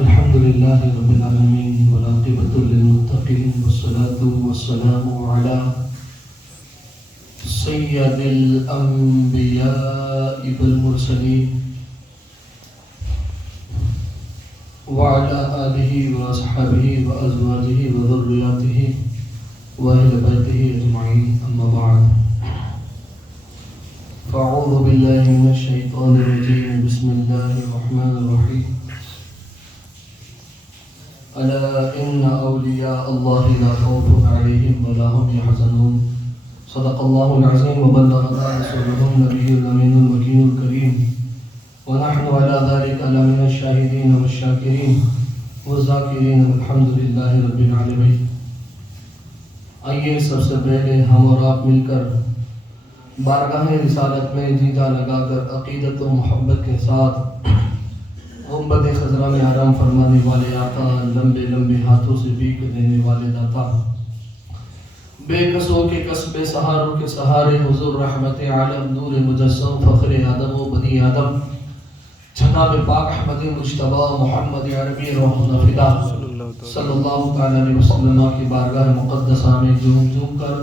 الحمد لله رب العالمين والعاقبة للمتقين والصلاة والسلام على سيد الأنبياء والمرسلين وعلى آله وأصحابه وأزواجه وذرياته وأهل بيته أجمعين أما بعد فأعوذ بالله من الشيطان الرجيم بسم الله الرحمن الرحيم ألا إن أولياء الله لا خوف عليهم ولا هم يحزنون صدق الله العظيم وبلغنا رسوله النبي الأمين المكين الكريم ونحن على ذلك لمن الشاهدين والشاكرين والذاكرين والحمد لله رب العالمين. آئیے سب سے پہلے ہم اور آپ مل کر بارگاہ رسالت میں جی جان لگا کر عقیدت و محبت کے ساتھ گنبد خضرا میں آرام فرمانے والے آقا، لمبے لمبے ہاتھوں سے بھیک دینے والے داتا، بے قصوں کے قصبے سہاروں کے سہارے، حضور رحمت عالم نور مجسم فخر آدم و بنی آدم، جناب پاک احمد مجتبی محمد عربی روح فدا صلی اللہ علیہ وسلم کی بارگاہ مقدسہ میں جھوم جھوم کر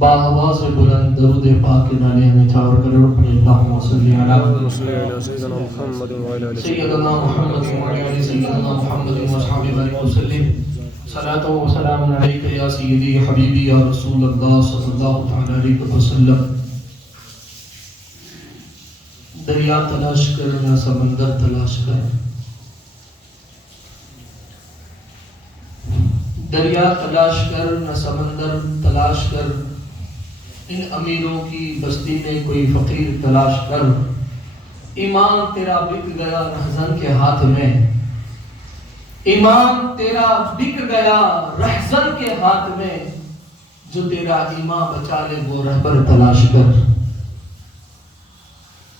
باآواز بلند درود پاک کے نالے میں چھاور کر پڑھے اللہم صلی علی سیدنا محمد وعلی آل سیدنا محمد وعلی آل سیدنا محمد وصحبہ وسلم صلاۃ و سلام علیک یا سیدی حبیبی یا رسول اللہ صلی اللہ علیہ وسلم. دریا تلاش کر یا سمندر تلاش کر، دریا تلاش کر نہ سمندر تلاش کر، ان امیروں کی بستی میں کوئی فقیر تلاش کر، ایمان تیرا بک گیا رہزن کے ہاتھ میں، ایمان تیرا بک گیا رہزن کے ہاتھ میں، جو تیرا ایمان بچا لے وہ رہبر تلاش کر.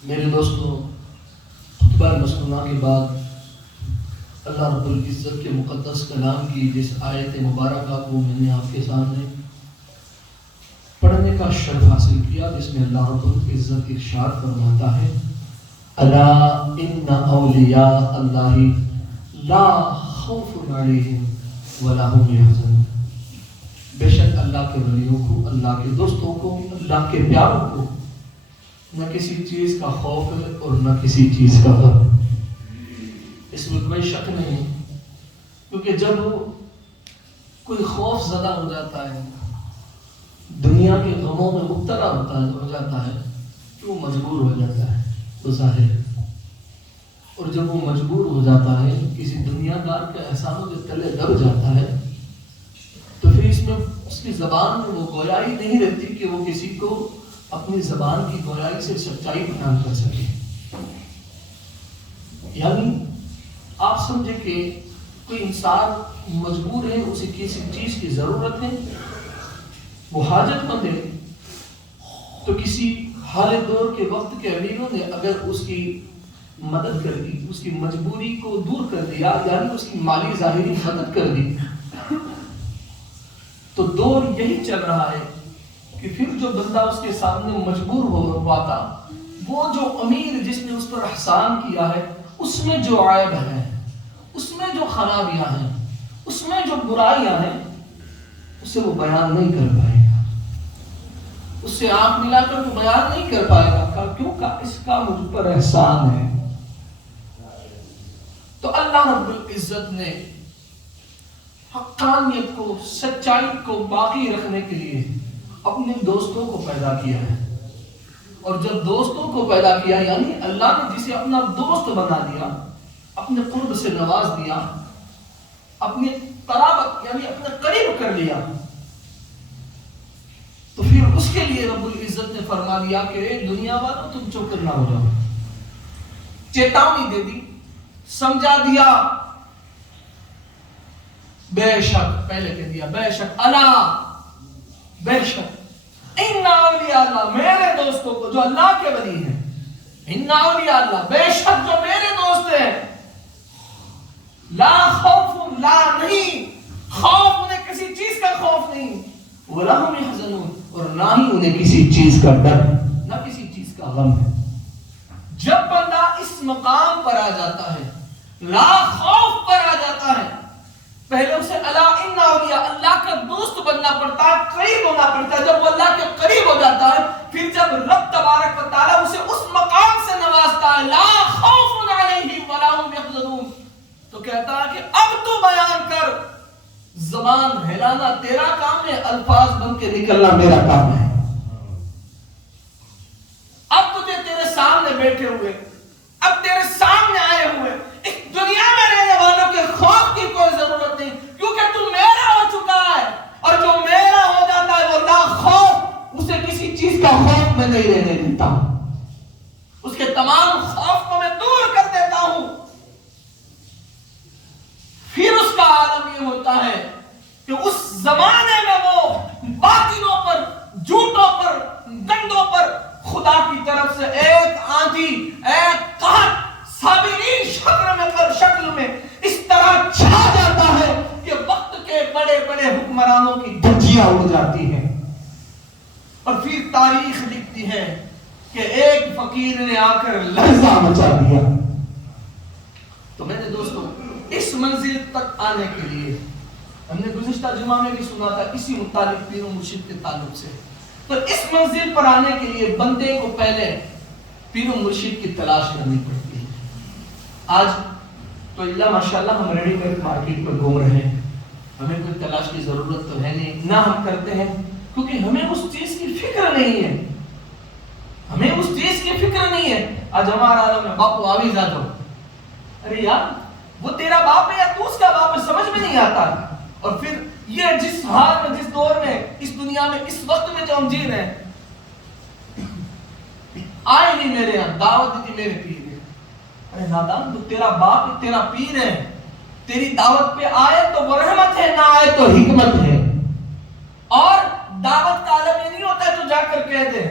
میرے دوستو، خطبہ مسنونہ کے بعد اللہ رب العزت کے مقدس کلام کی جس آیت مبارکہ کو میں نے آپ کے سامنے پڑھنے کا شرف حاصل کیا، جس میں اللہ رب العزت ارشاد فرماتا ہے الا ان اولیاء اللہ لا خوف علیہم ولا هم يحزنون. بے شک اللہ کے ولیوں کو، اللہ کے دوستوں کو، اللہ کے پیاروں کو نہ کسی چیز کا خوف ہے اور نہ کسی چیز کا غم. اس میں کوئی شک نہیں، کیونکہ جب کوئی خوف زدہ ہو جاتا ہے، دنیا کے غموں میں مبتلا ہو جاتا ہے تو وہ مجبور ہو جاتا ہے، تو ظاہر ہے. اور جب وہ مجبور ہو جاتا ہے، کسی دنیا دار کے احسانوں کے تلے دب جاتا ہے، تو پھر اس میں اس کی زبان میں وہ گویائی نہیں رہتی کہ وہ کسی کو اپنی زبان کی گویائی سے سچائی بیان کر سکے. یعنی آپ سمجھے کہ کوئی انسان مجبور ہے، اسے کسی چیز کی ضرورت ہے، وہ حاجت مند ہے، تو کسی حال دور کے وقت کے امیروں نے اگر اس کی مدد کر دی، اس کی مجبوری کو دور کر دیا، یعنی اس کی مالی ظاہری مدد کر دی، تو دور یہی چل رہا ہے کہ پھر جو بندہ اس کے سامنے مجبور ہوا تھا، وہ جو امیر جس نے اس پر احسان کیا ہے، اس میں جو عیب ہے، اس میں جو خرابیاں ہیں، اس میں جو برائیاں ہیں، اسے وہ بیان نہیں کر پائے گا، اس سے آنکھ ملا کر وہ بیان نہیں کر پائے گا. کیوں کہ اس کا مجھ پر احسان ہے. تو اللہ رب العزت نے حقانیت کو، سچائی کو باقی رکھنے کے لیے اپنے دوستوں کو پیدا کیا ہے. اور جب دوستوں کو پیدا کیا، یعنی اللہ نے جسے اپنا دوست بنا دیا، اپنے قرب سے نواز دیا، اپنی قرابت یعنی اپنے قریب کر لیا، تو پھر اس کے لیے رب العزت نے فرما دیا کہ دنیا والوں تم چوکر نہ ہو جاؤ. چیتاونی دے دی، سمجھا دیا. بے شک، پہلے کہہ دیا بے شک، الا بے شک، ان اولیاء اللہ، میرے دوستوں کو جو اللہ کے ولی ہیں، ان اولیاء اللہ، بے شک جو میرے دوست ہیں، لا خوف، لا نہیں خوف، انہیں کسی چیز کا خوف نہیں، ولا هم يحزنون، اور نہ ہی انہیں کسی چیز کا ڈر، نہ کسی چیز کا غم ہے. جب بندہ اس مقام پر آ جاتا ہے، لا خوف پر آ پڑتا ہے, قریب ہونا پڑتا ہے. جب وہ اللہ کے قریب ہو جاتا ہے, پھر جب رب تبارک و تعالیٰ اسے اس مقام سے نوازتا ہے, لا خوف علیہم ولا هم یحزنون, تو کہتا ہے کہ اب تو بیان کر. زبان ہلانا تیرا کام ہے, الفاظ بن کے نکلنا میرا کام ہے. اب تجھے تیرے سامنے بیٹھے ہوئے, اب تیرے سامنے آئے ہوئے, اس دنیا میں رہنے والوں کے خوف کی کوئی ضرورت نہیں, کیونکہ تو میرا ہو چکا ہے. اور جو میرا ہو جاتا ہے وہ لا خوف, اسے کسی چیز کا خوف میں نہیں رہنے دیتا, اس کے تمام خوف کو میں دور کر دیتا ہوں. پھر اس کا عالم یہ ہوتا ہے کہ اس زمانے میں وہ باطلوں پر, جھوٹوں پر, گندوں پر خدا کی طرف سے ایک آندھی, ایک قحط صابرین شکل میں اس طرح چھا جاتا ہے کہ وقت کے بڑے بڑے حکمرانوں کی دھجیاں اڑ جاتی ہیں. اور پھر تاریخ لکھتی ہے کہ ایک فقیر نے آ کر لرزہ مچا دیا. تو میں نے دوستوں اس منزل تک آنے کے لیے, ہم نے گزشتہ جمعہ میں بھی سنا تھا اسی متعلق پیر و مرشد کے تعلق سے, تو اس منزل پر آنے کے لیے بندے کو پہلے پیر و مرشد کی تلاش کرنی پڑتی ہے. آج تو اللہ ماشاءاللہ ہم ریڈی میڈ مارکیٹ پر گھوم رہے ہیں, ہمیں کوئی تلاش کی ضرورت تو ہے نہیں, نہ ہم کرتے ہیں, کیونکہ ہمیں اس چیز کی فکر نہیں ہے, ہمیں اس چیز کی فکر نہیں ہے. آج ہمارا عالم ہے باپو آویز آ جاؤ, ارے یار وہ تیرا باپ ہے یا تو اس کا باپ ہے, سمجھ میں نہیں آتا. اور پھر یہ جس حال میں, جس دور میں, اس دنیا میں, اس وقت میں جو ہم جی رہے ہیں, آئے نہیں میرے یہاں, دعوت دی تھی میرے پیر نے. ارے نادان, تو تیرا باپ ہے, تیرا پیر ہے, تیری دعوت پہ آئے تو وہ رحمت ہے, نہ آئے تو حکمت ہے. اور دعوت کا عالم یہ نہیں ہوتا ہے تو جا کر کہہ دے.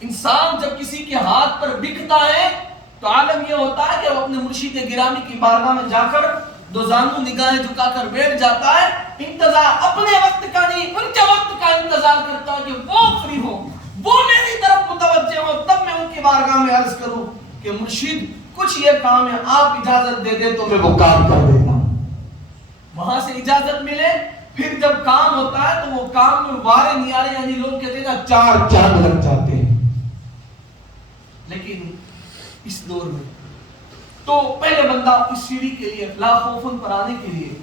انسان جب کسی کے ہاتھ پر بکتا ہے تو عالم یہ ہوتا ہے کہ وہ اپنے مرشد گرامی کی بارگاہ میں جا کر دو زانو نگاہیں جھکا کر بیٹھ جاتا ہے. انتظار اپنے وقت کا نہیں, ان کے وقت کا انتظار کرتا ہے کہ وہ فری ہو, وہ میری طرف متوجہ ہو, تب میں ان کی بارگاہ میں عرض کروں کہ مرشد کچھ یہ کام ہے, آپ اجازت دے دیں تو میں وہ کام کر دیتا ہوں. وہاں سے اجازت ملے, پھر جب کام ہوتا ہے تو وہ کام میں وارے نیارے, یعنی لوگ کہتے ہیں نا 4 چاند لگ جاتے ہیں. لیکن اس دور میں تو پہلے بندہ اس سیڑھی کے لیے, لا خوفن پر آنے کے لیے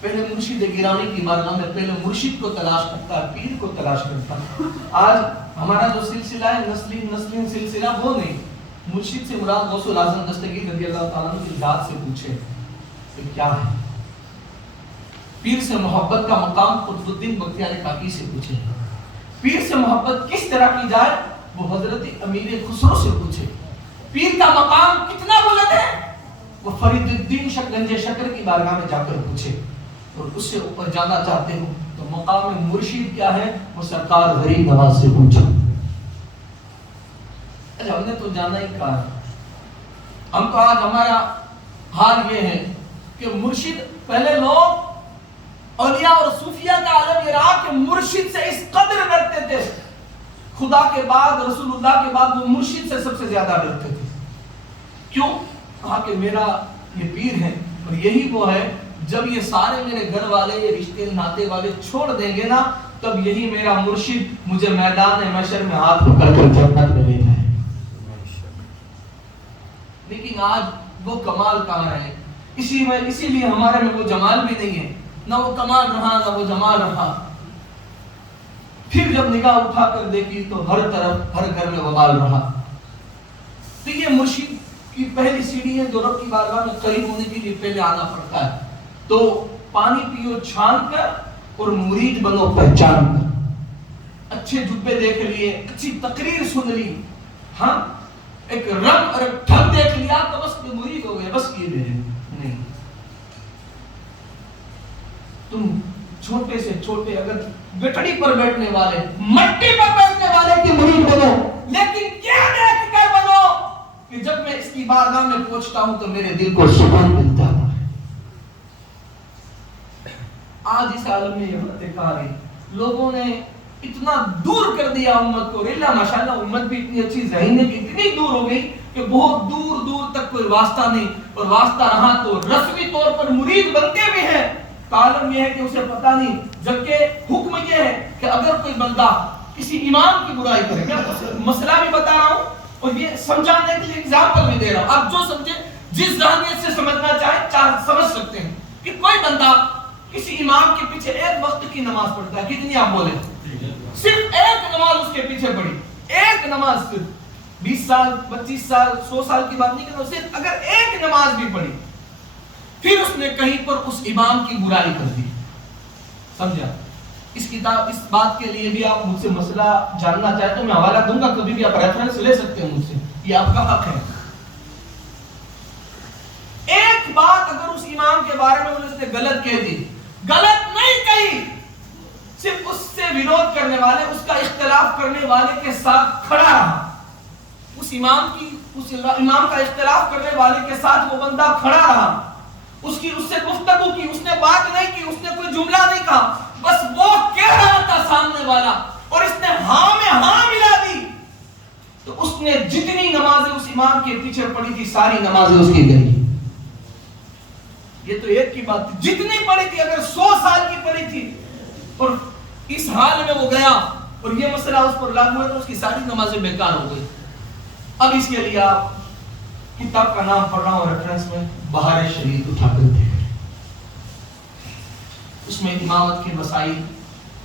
پہلے مرشد گرامی کی بارگاہ میں پہلے مرشد کو تلاش کرتا ہے, پیر کو تلاش کرتا ہے. آج ہمارا جو سلسلہ ہے نسلین سلسلہ, وہ نہیں. مرشد سے مراد غوث الاعظم دستگیر رضی اللہ تعالیٰ عنہ کی ذات سے پوچھے کہ کیا ہے. پیر سے محبت کا مقام قطب الدین بختیار کاکی سے پوچھے. پیر سے محبت کس طرح کی جائے وہ حضرت امیر خسرو سے پوچھے. پیر کا مقام کتنا بلند ہے وہ فرید الدین گنج شکر کی بارگاہ میں جا کر پوچھے. اور اس سے اوپر جانا چاہتے ہو تو مقام مرشد کیا ہے وہ سرکار غریب نواز سے پوچھو. ہم نے تو جانا ہی کہا ہے. ہم کو آج ہمارا حال یہ ہے کہ مرشد, پہلے لوگ اولیاء اور صوفیاء کا عالم یہ رہا کہ مرشد سے اس قدر ڈرتے تھے, خدا کے بعد, رسول اللہ کے بعد وہ مرشد سے سب سے زیادہ ڈرتے تھے. کیوں؟ کہا کہ میرا یہ پیر ہے اور یہی وہ ہے, جب یہ سارے میرے گھر والے, یہ رشتے ناتے والے چھوڑ دیں گے نا, تب یہی میرا مرشد مجھے میدان محشر میں ہاتھ پکڑ کر جنت میں لے جائے. لیکن آج وہ کمال کہاں ہے؟ اسی لیے ہمارے میں وہ جمال بھی نہیں ہے, نہ وہ کمال رہا نہ وہ جمال رہا. پھر جب نگاہ اٹھا کر دیکھی تو ہر طرف, ہر گھر میں وبال رہا. تو یہ مرشد کی پہلی سیڑھی ہے جو رب کی بارگاہ میں قریب ہونے کے لیے پہلے آنا پڑتا ہے. تو پانی پیو چھان کر اور مرید بنو پہچان کر. اچھے جبے دیکھ لیے, اچھی تقریر سن لی, ہاں ایک رنگ اور ایک ڈھنگ دیکھ لیا تو بس مرید ہو گئے, بس یہ نہیں. تم چھوٹے سے چھوٹے, اگر گٹڑی پر بیٹھنے والے, مٹی پر بیٹھنے والے کی مرید بنو, لیکن کیا دیکھ کر بنو کہ جب میں اس کی بارگاہ میں پہنچتا ہوں تو میرے دل کو سکون ملتا ہے. آج اس عالم میں یہ باتیں کہا گئی, لوگوں نے اتنا دور کر دیا امت کو. اللہ ماشاءاللہ امت بھی اتنی اچھی ذہین ہے کہ اتنی دور ہو گئی کہ بہت دور دور تک کوئی واسطہ نہیں, اور واسطہ رہا تو رسمی طور پر مرید بنتے بھی ہیں, عالم یہ ہے کہ اسے پتہ نہیں، جبکہ حکم یہ ہے کہ اگر کوئی بندہ کسی امام کی برائی کرے، میں مسئلہ بھی بتا رہا ہوں اور یہ سمجھانے کے لیے ایگزامپل بھی دے رہا ہوں، آپ جو سمجھے جس ذہنیت سے سمجھنا چاہیں سمجھ سکتے ہیں کہ کوئی بندہ کسی امام کے پیچھے ایک وقت کی نماز پڑھتا ہے، کتنی آپ بولیں؟ صرف ایک نماز اس کے پیچھے پڑھی، ایک نماز، صرف 20 سال 25 سال 100 سال کی بات نہیں کرتا، صرف اگر ایک نماز بھی پڑھی، پھر اس نے کہیں پر اس امام کی برائی کر دی، سمجھا؟ اس کتاب اس بات کے لیے بھی آپ مجھ سے مسئلہ جاننا چاہتے تو میں حوالہ دوں گا، کبھی بھی آپ ریفرنس لے سکتے ہیں مجھ سے، یہ آپ کا حق ہے۔ ایک بات اگر اس امام کے بارے میں اس نے غلط کہہ دی، غلط نہیں کہی، صرف اس سے ویرود کرنے والے، اس کا اختلاف کرنے والے کے ساتھ کھڑا رہا، اس امام کا اختلاف کرنے والے کے ساتھ وہ بندہ کھڑا رہا، اس سے گفتگو کی، اس نے بات نہیں کی، اس نے کوئی جملہ نہیں کہا، بس وہ کہہ رہا تھا سامنے والا اور اس نے ہاں میں ہاں ملا دی، تو اس نے جتنی نمازیں اس امام کے پیچھے پڑھی تھی ساری نمازیں اس کی گئی۔ یہ تو ایک کی بات تھی، جتنی پڑھی تھی، اگر 100 سال کی پڑھی تھی اور اس حال میں وہ گیا اور یہ مسئلہ اس پر لاگو ہے تو اس کی ساری نمازیں بیکار ہو گئی۔ اب اس کے لیے آپ کتاب کا نام پڑھ رہا ہوں ریفرنس میں، بہار شریعت اٹھا کر دیکھ، اس میں امامت کے مسائل،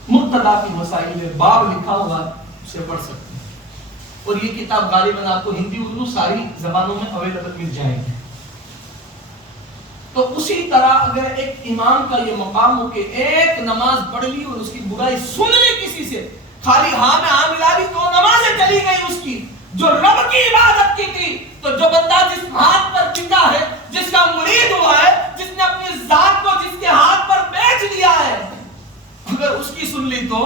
مقتدا کی مسائل میں باب لکھا ہوا، اسے پڑھ سکتے ہیں، اور یہ کتاب غالباً آپ کو ہندی اردو ساری زبانوں میں اویلیبل مل جائے گی۔ تو اسی طرح اگر ایک امام کا یہ مقام ہو کہ ایک نماز پڑھ لی اور اس کی برائی سن لی کسی سے، خالی ہاں میں ہاں ملا لی تو نمازیں چلی گئی اس کی، جو رب کی عبادت کی تھی، تو جو بندہ جس ہاتھ پر ٹکا ہے، جس کا مرید ہوا ہے، جس نے اپنی ذات کو جس کے ہاتھ پر بیچ دیا ہے، اگر اس کی سن لی تو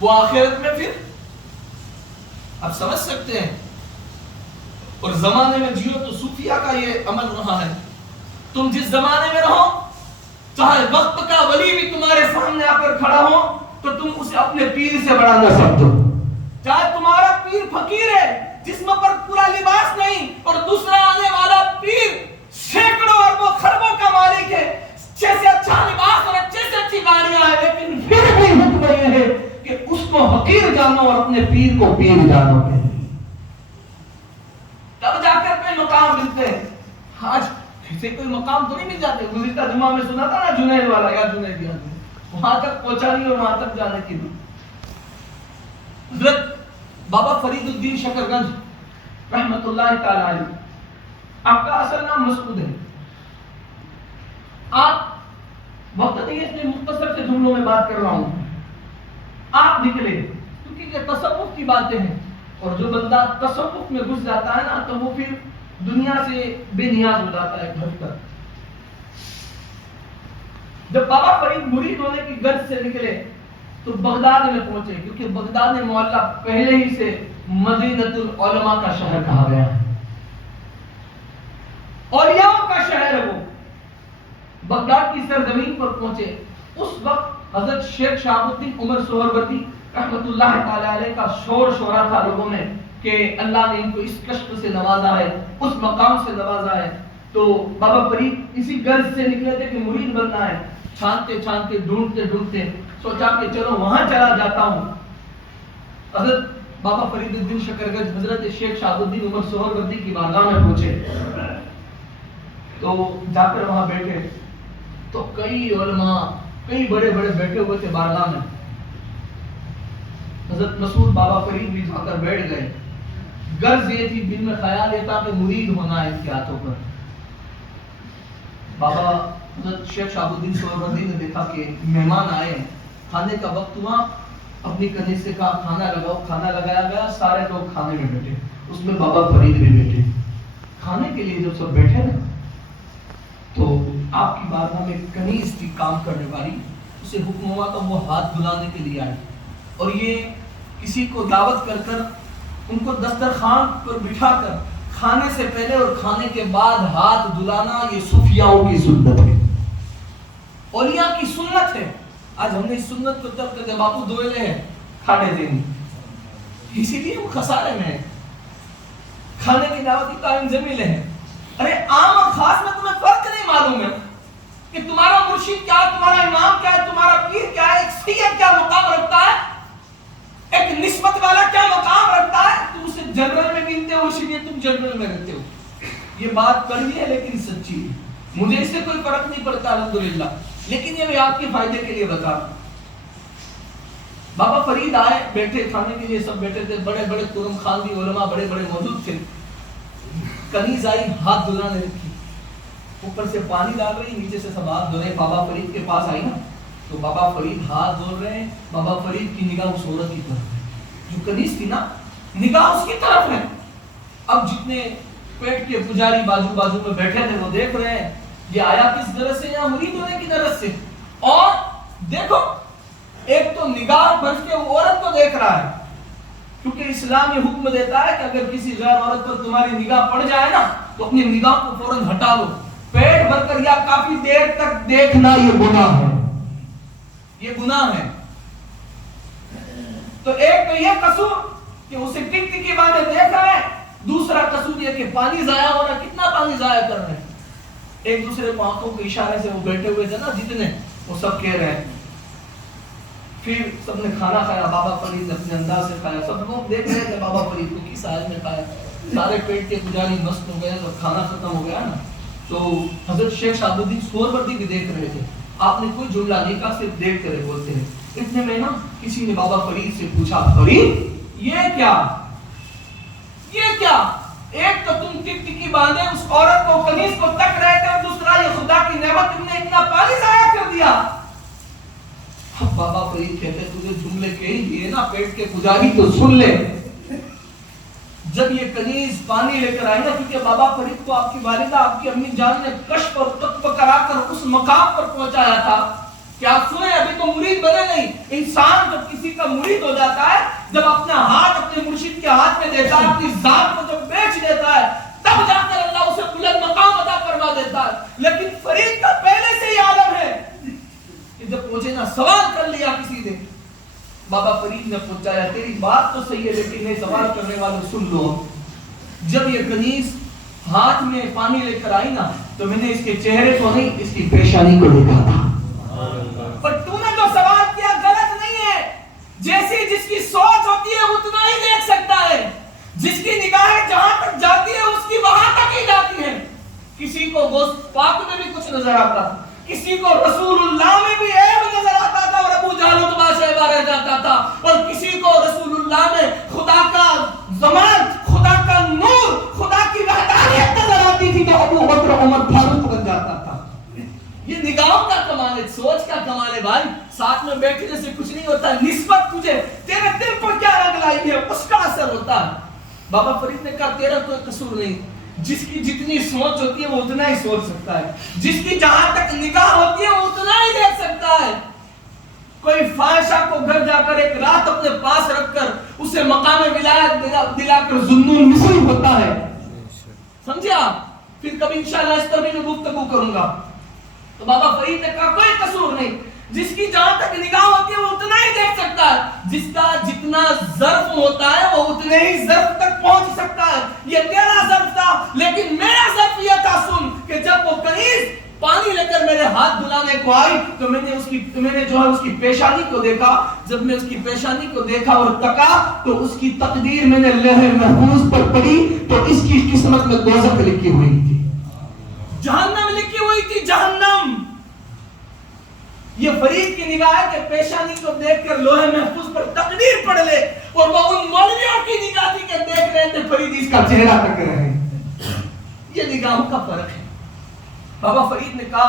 وہ آخرت میں پھر آپ سمجھ سکتے ہیں۔ اور زمانے میں جیو تو صوفیہ کا یہ عمل رہا ہے، تم جس زمانے میں رہو، چاہے وقت کا ولی بھی تمہارے سامنے آ کر کھڑا ہو تو تم اسے اپنے پیر سے بڑا نہ سمجھو، چاہے تمہارا پیر فقیر ہے، جسم پر پورا لباس نہیں، اور دوسرا آنے والا پیر سینکڑوں اربوں خربوں کا مالک ہے، اچھے سے اچھا لباس اور اچھے سے اچھی گاڑیاں ہیں، لیکن پھر بھی حکم یہ ہے کہ اس کو حقیر جانو اور اپنے پیر کو پیر جانو، تب جا کر کوئی مقام ملتے ہیں۔ آج کسی کوئی مقام تو نہیں مل جاتے، گزشتہ جمعہ میں سنا تھا نا جنید والا یا جنید، وہاں تک پہنچا نہیں اور وہاں تک جانے کی بھی۔ حضرت بابا فرید الدین شکر گنج رحمت اللہ تعالی علیہ، آپ کا اصل نام مسعود ہے، آپ وقت نہیں اس میں مختصر سے جملوں میں بات کر رہا ہوں، آپ نکلے کیونکہ یہ تصوف کی باتیں ہیں، اور جو بندہ تصوف میں گھس جاتا ہے نا تو وہ پھر دنیا سے بے نیاز ہو جاتا ہے گھر تک۔ جب بابا فرید مرید ہونے کی غرض سے نکلے تو بغداد میں پہنچے، کیونکہ بغداد معلیٰ پہلے ہی سے مدینۃ العلماء کا شہر کہا گیا ہے، اولیاء کا شہر ہے وہ۔ بغداد کی سرزمین پر پہنچے، اس وقت حضرت شیخ شہاب الدین عمر سہروردی رحمت اللہ تعالی علیہ کا شور شورا تھا لوگوں میں کہ اللہ نے ان کو اس کشف سے نوازا ہے، اس مقام سے نوازا ہے، تو بابا فرید اسی غرض سے نکلے تھے کہ مرید بننا ہے، چھانتے چھانتے ڈھونڈتے ڈھونڈتے سوچا کہ چلو وہاں چلا جاتا ہوں۔ حضرت بابا فرید الدین شکرگنج حضرت شیخ شہاب الدین عمر سہروردی کی بارگاہ میں پہنچے، تو جا کر وہاں بیٹھے تو کئی علماء، کئی بڑے بڑے بیٹھے ہوئے تھے بارگاہ میں۔ حضرت مسعود بابا فرید بھی جا کر بیٹھ گئے، غرض یہ تھی، دل میں خیال یہ تھا کہ مرید ہونا ہے ان کے ہاتھوں پر۔ بابا حضرت شیخ شہاب الدین سہروردی نے دیکھا کہ مہمان آئے ہیں، کھانے کا وقت ہوا، اپنی کنیز سے کہا کھانا لگاؤ، کھانا لگایا گیا، سارے لوگ کھانے میں بیٹھے، اس میں بابا فرید بھی بیٹھے۔ کھانے کے لیے جب سب بیٹھے نا تو آپ کی بارگاہ میں کنیز تھی کام کرنے والی، اسے حکم ہوا تو وہ ہاتھ دھلانے کے لیے آئی، اور یہ کسی کو دعوت کر کر ان کو دسترخوان پر بٹھا کر کھانے سے پہلے اور کھانے کے بعد ہاتھ دھلانا، یہ صوفیاؤں کی سنت ہے، اولیاء کی سنت ہے۔ آج ہم نے اس سنت کو ترک کر دیا، باپو دوئلے ہیں کھانے دیں، اسی لیے ہم خسارے میں ہیں، کھانے کی دعوت قائم زمین ہے۔ ارے عام اور خاص میں تمہیں فرق نہیں معلوم ہے کہ تمہارا مرشد مرشد کیا ہے، تمہارا امام کیا ہے، تمہارا پیر کیا ہے، ایک سید کیا مقام رکھتا ہے، ایک نسبت والا کیا مقام رکھتا ہے، تم اسے جنرل میں ملتے ہو اسی لیے تم جنرل میں رہتے ہو. یہ بات کڑوی ہے لیکن سچی ہے. مجھے اس سے کوئی فرق نہیں پڑتا الحمدللہ، لیکن یہ میں آپ کے فائدے کے لیے بتا رہا ہوں. بابا فرید آئے، بیٹھے کھانے کے لیے سب بیٹھے تھے، بڑے بڑے ترم خاندی علماء بڑے بڑے موجود تھے. کنیز آئی، ہاتھ دھلانے رکھی، اوپر سے پانی ڈال رہی، نیچے سے سب ہاتھ دھو رہے. بابا فرید کے پاس آئی نا تو بابا فرید ہاتھ دھو رہے ہیں. بابا فرید کی نگاہ اس عورت کی طرف ہے جو کنیز تھی نا، نگاہ اس کی طرف ہے. اب جتنے پیٹ کے پجاری بازو بازو میں بیٹھے تھے وہ دیکھ رہے ہیں یہ آیا کس غرض سے، یا مرید ہونے کی غرض سے. اور دیکھو ایک تو نگاہ بچ کے وہ عورت کو دیکھ رہا ہے، کیونکہ اسلام یہ حکم دیتا ہے کہ اگر کسی غیر عورت پر تمہاری نگاہ پڑ جائے نا تو اپنی نگاہ کو فوراً ہٹا لو. پیٹ بھر کر یا کافی دیر تک دیکھنا یہ گناہ ہے، یہ گناہ ہے. تو ایک تو یہ قصور کہ اسے ٹک ٹک کی باتیں دیکھ رہے ہیں، دوسرا قصور یہ کہ پانی ضائع ہو رہا، کتنا پانی ضائع کر رہے ہیں. ایک دوسرے کو آنکھوں کے اشارے سے وہ بیٹھے ہوئے تھے نا جتنے، وہ سب کہہ رہے ہیں. پھر سب نے کھانا کھایا، بابا فرید نے اپنے انداز سے کھایا. سب لوگ دیکھ رہے تھے بابا فرید کو کس حال میں کھایا. سارے پیٹ کے پجاری مست ہو گئے، جب کھانا ختم ہو گیا نا تو حضرت شیخ شہاب الدین سہروردی بھی دیکھ رہے تھے. آپ نے کوئی جملہ نہیں کہا، صرف دیکھتے رہے بولتے ہیں. اتنے میں نا کسی نے بابا فرید سے پوچھا، فرید یہ کیا، یہ کیا؟ ایک تو تم ٹک ٹکی باندھے اس عورت کو کنیز کو تک رہے تھے، اور دوسرا یہ خدا کی نعمت تم نے اتنا پانی ضائع کر دیا. اب بابا فرید کہتے ہیں تجھے جملے کہی دیے نا پیٹ کے پجاری تو سن لے. جب یہ کنیز پانی لے کر آئی نا، کیونکہ بابا فرید کو آپ کی والدہ آپ کی امی جان نے کشف اور تقوی کرا کر اس مقام پر پہنچایا تھا کہ آپ سنیں ابھی تو مرید بنے نہیں. انسان جب کسی کا مرید ہو جاتا ہے، جب اپنا ہاتھ اپنے مرشد کے ہاتھ میں دیتا ہے، اپنی ذات کو جب بیچ دیتا ہے، تب جا کر اللہ اسے بلند مقام عطا فرما دیتا ہے. لیکن فرید کا پہلے سے ہی عالم ہے کہ جب پوچھے نا سوال کر لیا کسی نے، بابا فرید نے پوچھایا تیری بات تو صحیح ہے لیکن یہ سوال کرنے والے سن لو. جب یہ کنیز ہاتھ میں پانی لے کر آئی نا تو میں نے اس کے چہرے کو نہیں، اس کی پیشانی کو دیکھا تھا. پر تو نے جو سوال کیا غلط نہیں ہے. جیسی جس کی سوچ ہوتی ہے اتنا ہی دیکھ سکتا ہے. جس کی نگاہیں جہاں تک جاتی ہے اس کی وہاں تک ہی جاتی ہے. کسی کو گوشت پاک میں بھی کچھ نظر آتا، کسی کو رسول اللہ میں بھی عیب نظر آتا تھا اور ابو جہل اتبا شیبہ رہ جاتا تھا، اور کسی کو رسول اللہ میں خدا کا زمان، خدا کا نور، خدا کی وحدانیت نظر آتی تھی تو ابو بکر عمر فاروق بن جاتا تھا. یہ نگاہوں کا کمال ہے، سوچ کا کمال ہے بھائی. ساتھ میں بیٹھنے سے کچھ نہیں ہوتا، نسبت تجھے تیرے دل پر کیا رنگ لائی ہے اس کا اثر ہوتا ہے. بابا فرید نے کہا تیرا کوئی قصور نہیں. جس کی جتنی سوچ ہوتی ہے وہ اتنا ہی سوچ سکتا ہے، جس کی جہاں تک نگاہ ہوتی ہے وہ اتنا ہی دیکھ سکتا ہے. کوئی فاحشہ کو گھر جا کر ایک رات اپنے پاس رکھ کر اسے مقام ولایت دلا کر ذنون مثل ہوتا ہے. سمجھے آپ؟ پھر کبھی انشاءاللہ اس پر بھی میں گفتگو کروں گا. تو بابا فرید نے کہا کوئی قصور نہیں. جس کی جہاں تک نگاہ ہوتی ہے وہ اتنا ہی دیکھ سکتا ہے. جس کا جتنا ظرف ہوتا ہے وہ اتنے ہی ظرف تک پہنچ سکتا ہے. یہ تیرا ظرف تھا لیکن میرا ظرف یہ تھا سن کہ جب وہ کنیز پانی لے کر میرے ہاتھ دھلانے کو آئی تو میں نے جو ہے اس کی پیشانی کو دیکھا. جب میں اس کی پیشانی کو دیکھا اور تکا تو اس کی تقدیر میں نے لوح محفوظ پر پڑھی تو اس کی قسمت میں دوزخ لکھی ہوئی تھی، جہنم لکھی ہوئی تھی، جہنم. یہ فرید کی نگاہ ہے کہ پیشانی کو دیکھ کر لوح محفوظ پر تقدیر پڑھ لے، اور وہ ان مولویوں کی نگاہ تھی کہ دیکھ رہے تھے فرید اس کا چہرہ تک رہے. یہ نگاہوں کا فرق ہے. بابا فرید نے کہا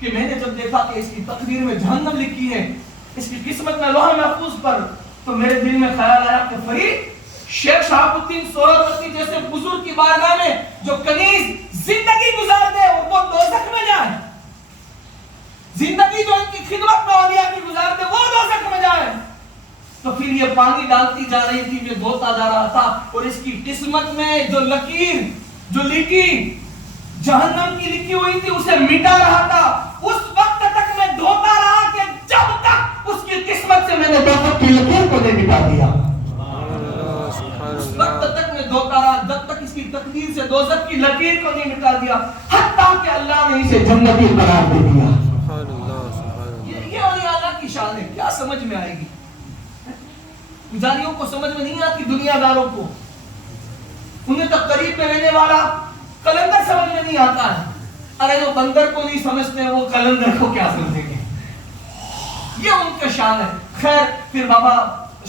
کہ میں نے جب دیکھا کہ اس کی تقدیر میں جہنم لکھی ہے، اس کی قسمت میں لوح محفوظ پر، تو میرے دل میں خیال آیا کہ فرید شیخ شہاب الدین سہروردی جیسے بزرگ کی بارگاہ میں جو کنیز زندگی گزار دے اور وہ دوزخ میں جائے، زندگی جو ان کی خدمت میں اولیاء کی گزار دے وہ دوزخ میں جائے. تو پھر یہ پانی ڈالتی جا رہی تھی، میں دھوتا جا رہا تھا، اور اس کی قسمت میں جو لکیر، جو لکی جہنم کی لکھی ہوئی تھی اسے مٹا رہا تھا. اس وقت تک میں دھوتا رہا کہ جب تک اس کی قسمت سے میں نے دوزخ کی لکیر کو نہیں مٹا دیا. اس وقت تک میں دھوتا رہا جب تک اس کی تقدیر سے دوزخ کی لکیر کو نہیں مٹا دیا، حتیٰ کہ اللہ نے اسے جنتی قرار دے دیا. سمجھ میں آئے گی؟ پجاریوں کو سمجھ میں نہیں آتی، دنیا داروں کو، انہیں تک قریب میں رہنے والا قلندر سمجھ میں نہیں آتا ہے۔ ارے جو بندر کو نہیں سمجھتے وہ قلندر کو کیا سمجھیں گے؟ یہ ان کا شان ہے۔ خیر پھر بابا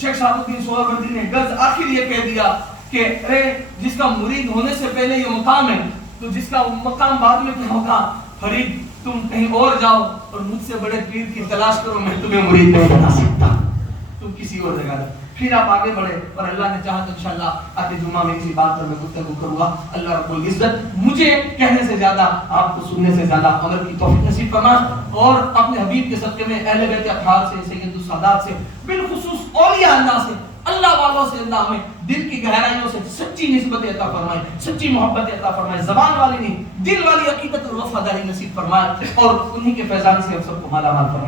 شیخ شہاب الدین سہروردی نے غرض آخر یہ کہہ دیا کہ ارے جس کا مرید ہونے سے پہلے یہ مقام ہے تو جس کا مقام بعد میں کیا ہوگا؟ فرید تم کہیں اور جاؤ اور مجھ سے بڑے پیر کی تلاش کرو، میں تمہیں مرید نہیں بنا سکتا، تم کسی اور جگہ جاؤ۔ پھر آپ آگے بڑھے اور اللہ نے چاہا تو انشاءاللہ آتے جمعہ میں اسی بات پر میں گفتگو کروں گا۔ اللہ رب العزت مجھے کہنے سے زیادہ آپ کو سننے سے زیادہ عمل کی توفیق نصیب فرما، اور اپنے حبیب کے صدقے میں اہل بیت اطہار سے، سید السادات سے، بالخصوص اولیاء اللہ سے، اللہ والوں سے اللہ ہمیں دل کی گہرائیوں سے سچی نسبت عطا فرمائے، سچی محبت عطا فرمائے، زبان والی نہیں دل والی عقیدت اور وفاداری نصیب فرمائے، اور انہی کے فیضان سے ہم سب کو مالا مال فرمائے۔